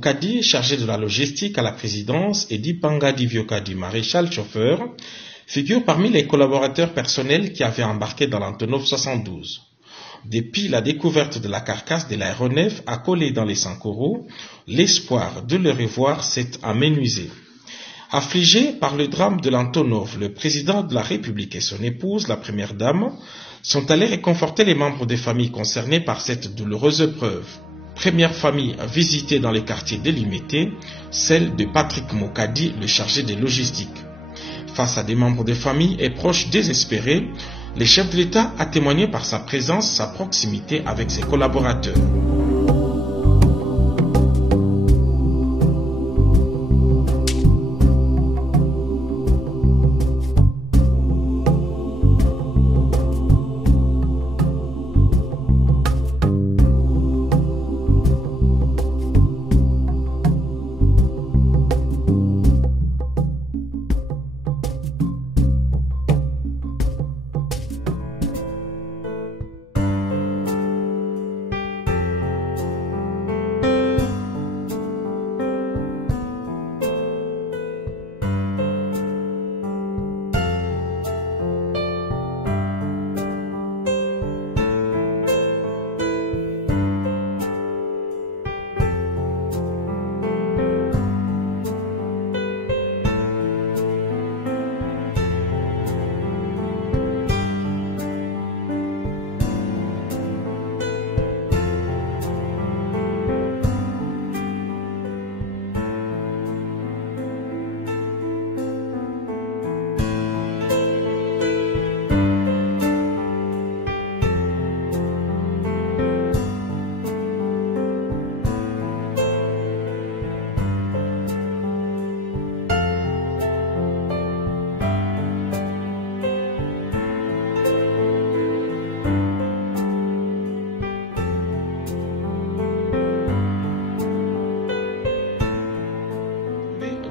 Mokadi, chargé de la logistique à la présidence, et Dipanga Divyokadi, maréchal chauffeur, figurent parmi les collaborateurs personnels qui avaient embarqué dans l'Antonov 72. Depuis la découverte de la carcasse de l'aéronef accolée dans les Sankoro, l'espoir de le revoir s'est amenuisé. Affligés par le drame de l'Antonov, le président de la République et son épouse, la première dame, sont allés réconforter les membres des familles concernées par cette douloureuse épreuve. Première famille visitée dans les quartiers délimités, celle de Patrick Mokadi, le chargé des logistiques. Face à des membres de famille et proches désespérés, le chef de l'État a témoigné par sa présence, sa proximité avec ses collaborateurs.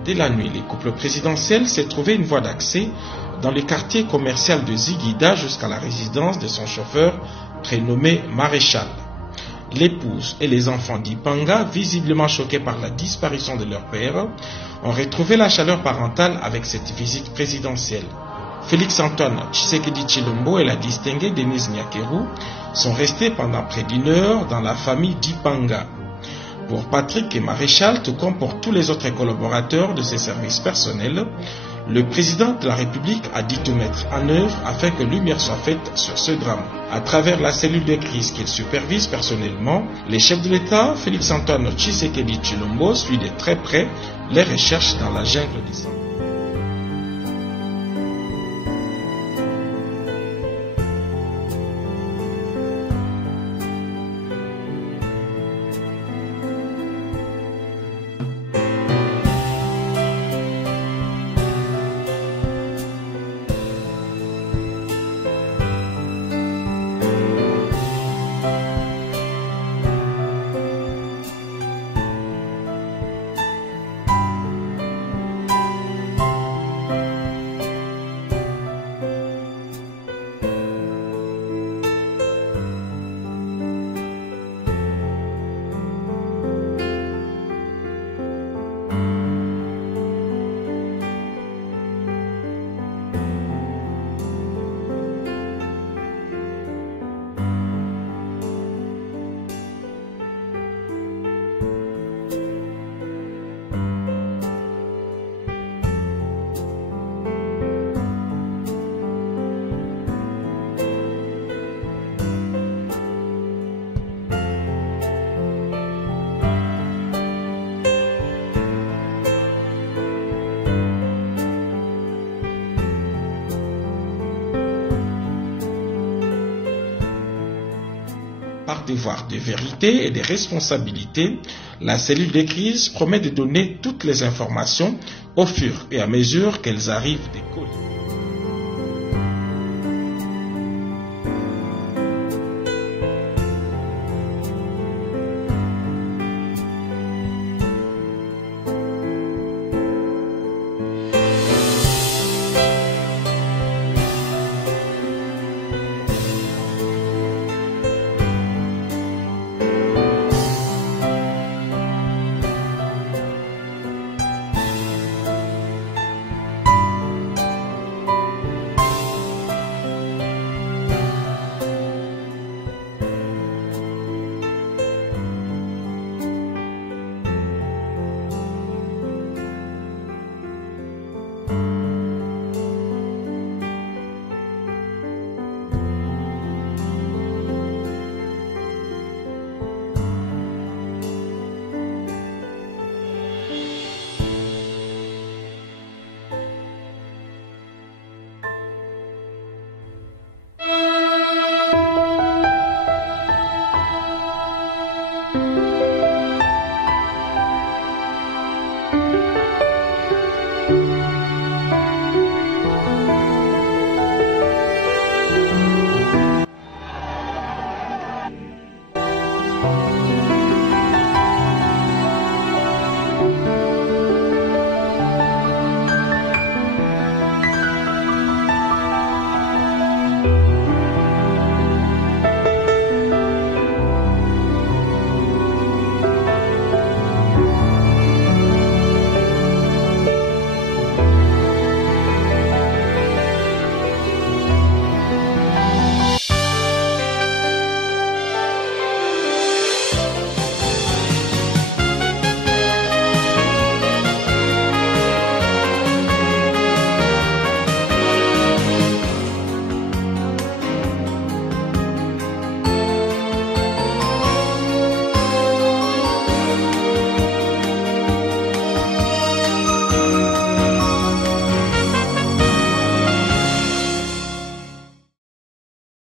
Dès la nuit, les couples présidentiels s'est trouvé une voie d'accès dans le quartier commercial de Ziguida jusqu'à la résidence de son chauffeur prénommé Maréchal. L'épouse et les enfants d'Ipanga, visiblement choqués par la disparition de leur père, ont retrouvé la chaleur parentale avec cette visite présidentielle. Félix-Antoine Tshisekedi Tshilombo et la distinguée Denise Nyakeru sont restés pendant près d'une heure dans la famille d'Ipanga. Pour Patrick et Maréchal, tout comme pour tous les autres collaborateurs de ses services personnels, le président de la République a dit tout mettre en œuvre afin que lumière soit faite sur ce drame. À travers la cellule de crise qu'il supervise personnellement, le chef de l'État, Félix-Antoine Tshisekedi Tshilombo, suit de très près les recherches dans la jungle des sangs. Par devoir de vérité et de responsabilité, la cellule de crise promet de donner toutes les informations au fur et à mesure qu'elles arrivent des colis.